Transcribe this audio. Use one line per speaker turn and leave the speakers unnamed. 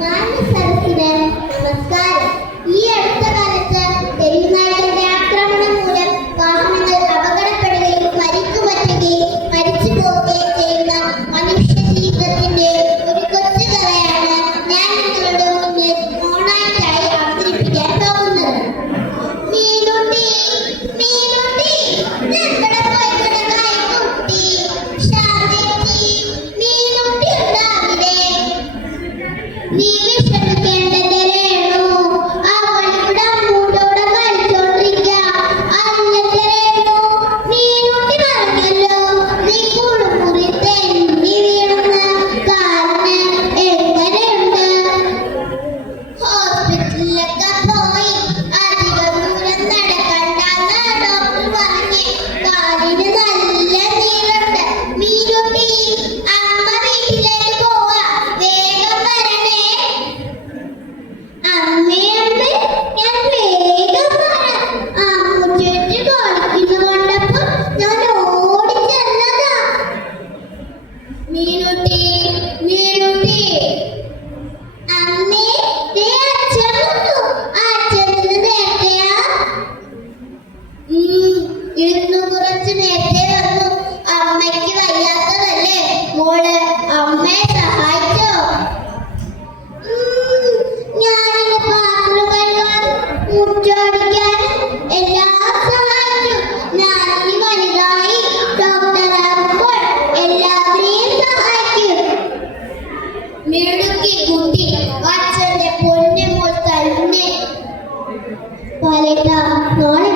நான்கு சரத்தினர் Yeah. മിടുക്കി കുട്ടി അച്ഛന്റെ പൊന്നു മോൾ തന്നെ പാലേട്ട നാളെ